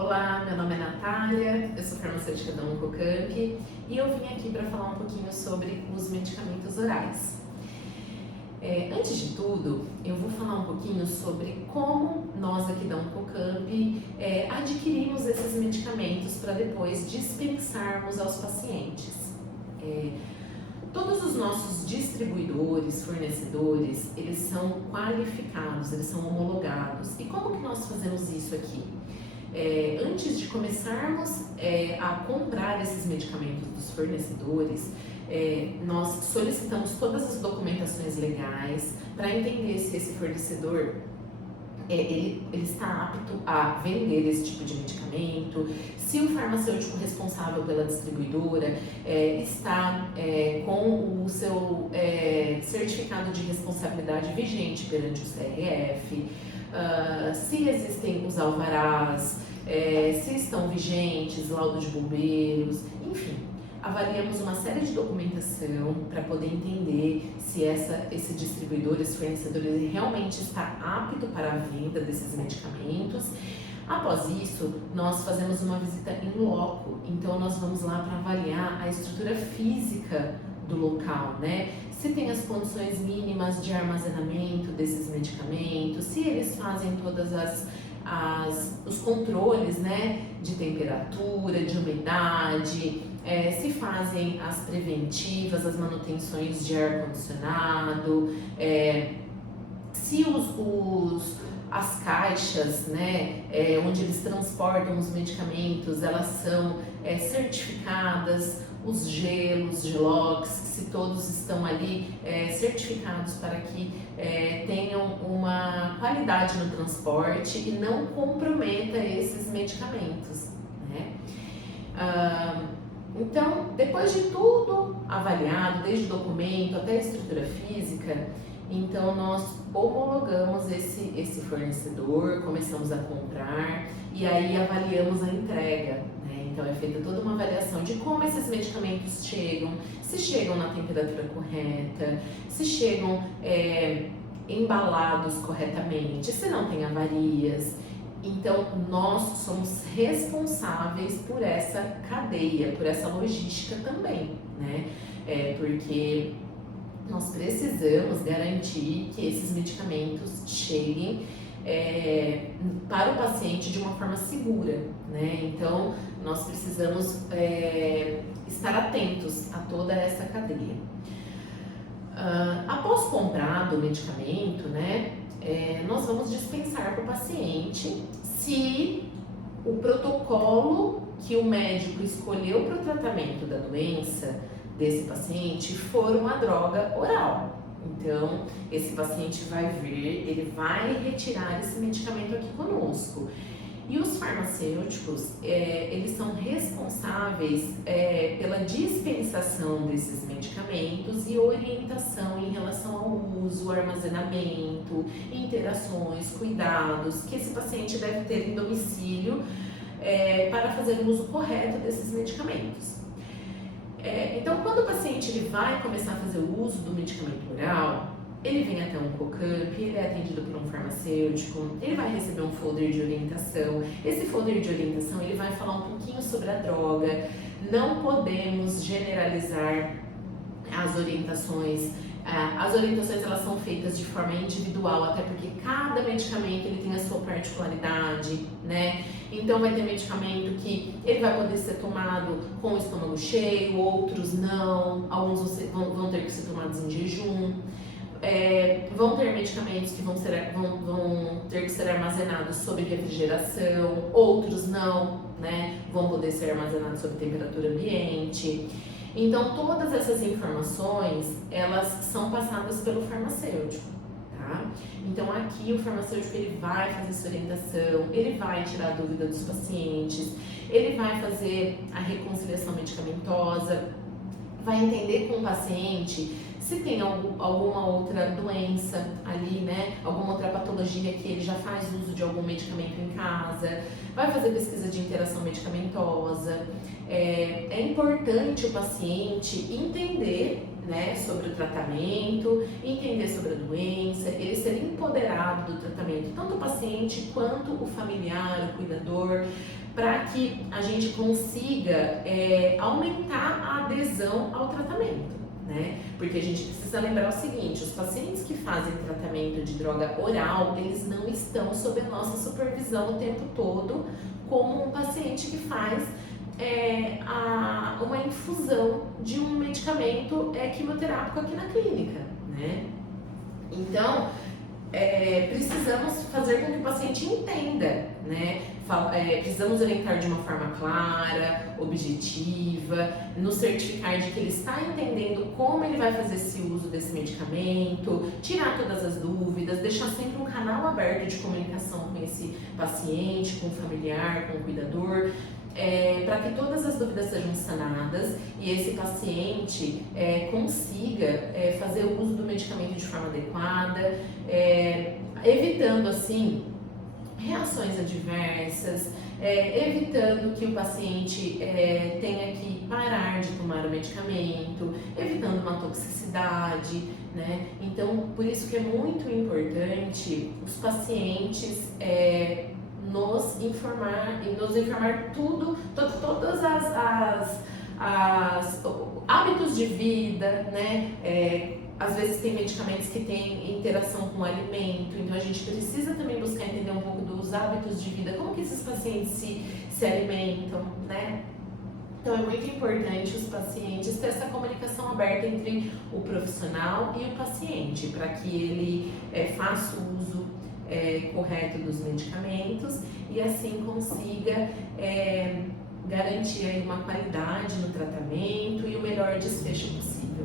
Olá, meu nome é Natália, eu sou farmacêutica da Oncocamp e eu vim aqui para falar um pouquinho sobre os medicamentos orais. Antes de tudo, eu vou falar um pouquinho sobre como nós aqui da Oncocamp adquirimos esses medicamentos para depois dispensarmos aos pacientes. Todos os nossos distribuidores, fornecedores, eles são qualificados, eles são homologados. E como que nós fazemos isso aqui? Antes de começarmos a comprar esses medicamentos dos fornecedores, nós solicitamos todas as documentações legais para entender se esse fornecedor ele está apto a vender esse tipo de medicamento, se o farmacêutico responsável pela distribuidora está com o seu certificado de responsabilidade vigente perante o CRF, se existem os alvarás, se estão vigentes, laudo de bombeiros, enfim. Avaliamos uma série de documentação para poder entender se esse distribuidor, esse fornecedor, ele realmente está apto para a venda desses medicamentos. Após isso, nós fazemos uma visita in loco, então nós vamos lá para avaliar a estrutura física do local, né? Se tem as condições mínimas de armazenamento desses medicamentos, se eles fazem todas os controles, né, de temperatura, de umidade, se fazem as preventivas, as manutenções de ar-condicionado, se as caixas, né, onde eles transportam os medicamentos, elas são certificadas, os gelos, gelox, se todos estão ali certificados para que tenham uma qualidade no transporte e não comprometa esses medicamentos, né? Então, depois de tudo avaliado, desde o documento até a estrutura física, então nós homologamos esse fornecedor, começamos a comprar e aí avaliamos a entrega, né? Então é feita toda uma avaliação de como esses medicamentos chegam, se chegam na temperatura correta, se chegam embalados corretamente, se não tem avarias. Então nós somos responsáveis por essa cadeia, por essa logística também, né? Porque nós precisamos garantir que esses medicamentos cheguem para o paciente de uma forma segura, né? Então, nós precisamos estar atentos a toda essa cadeia. Após comprado o medicamento, né, nós vamos dispensar para o paciente se o protocolo que o médico escolheu para o tratamento da doença desse paciente for uma droga oral. Então, esse paciente vai vir, ele vai retirar esse medicamento aqui conosco. E os farmacêuticos, eles são responsáveis pela dispensação desses medicamentos e orientação em relação ao uso, armazenamento, interações, cuidados que esse paciente deve ter em domicílio para fazer o uso correto desses medicamentos. Então, quando o paciente ele vai começar a fazer o uso do medicamento oral, ele vem até um Oncocamp, ele é atendido por um farmacêutico, ele vai receber um folder de orientação. Esse folder de orientação ele vai falar um pouquinho sobre a droga. Não podemos generalizar as orientações. As orientações elas são feitas de forma individual, até porque cada medicamento ele tem a sua particularidade, né? Então vai ter medicamento que ele vai poder ser tomado com o estômago cheio, outros não, alguns vão ter que ser tomados em jejum. Vão ter medicamentos que vão ter que ser armazenados sob refrigeração, outros não, né? Vão poder ser armazenados sob temperatura ambiente. Então, todas essas informações, elas são passadas pelo farmacêutico, tá? Então, aqui o farmacêutico, ele vai fazer essa orientação, ele vai tirar a dúvida dos pacientes, ele vai fazer a reconciliação medicamentosa, vai entender com o paciente se tem alguma outra doença ali, né? Alguma outra patologia que ele já faz uso de algum medicamento em casa, vai fazer pesquisa de interação medicamentosa. É importante o paciente entender, né, sobre o tratamento, entender sobre a doença, ele ser empoderado do tratamento, tanto o paciente quanto o familiar, o cuidador, para que a gente consiga aumentar a adesão ao tratamento. Né? Porque a gente precisa lembrar o seguinte, os pacientes que fazem tratamento de droga oral, eles não estão sob a nossa supervisão o tempo todo, como um paciente que faz uma infusão de um medicamento quimioterápico aqui na clínica, né? Então, precisamos fazer com que o paciente entenda, né? Precisamos orientar de uma forma clara, objetiva, nos certificar de que ele está entendendo como ele vai fazer esse uso desse medicamento, tirar todas as dúvidas, deixar sempre um canal aberto de comunicação com esse paciente, com o familiar, com o cuidador, para que todas as dúvidas sejam sanadas e esse paciente consiga fazer o uso do medicamento de forma adequada, evitando assim reações adversas, evitando que o paciente tenha que parar de tomar o medicamento, evitando uma toxicidade, né? Então, por isso que é muito importante os pacientes nos informar tudo, todas as hábitos de vida, né? Às vezes tem medicamentos que têm interação com o alimento, então a gente precisa também buscar entender um pouco dos hábitos de vida, como que esses pacientes se alimentam, né? Então é muito importante os pacientes ter essa comunicação aberta entre o profissional e o paciente, para que ele faça o uso correto dos medicamentos e assim consiga garantir aí uma qualidade no tratamento e o melhor desfecho possível.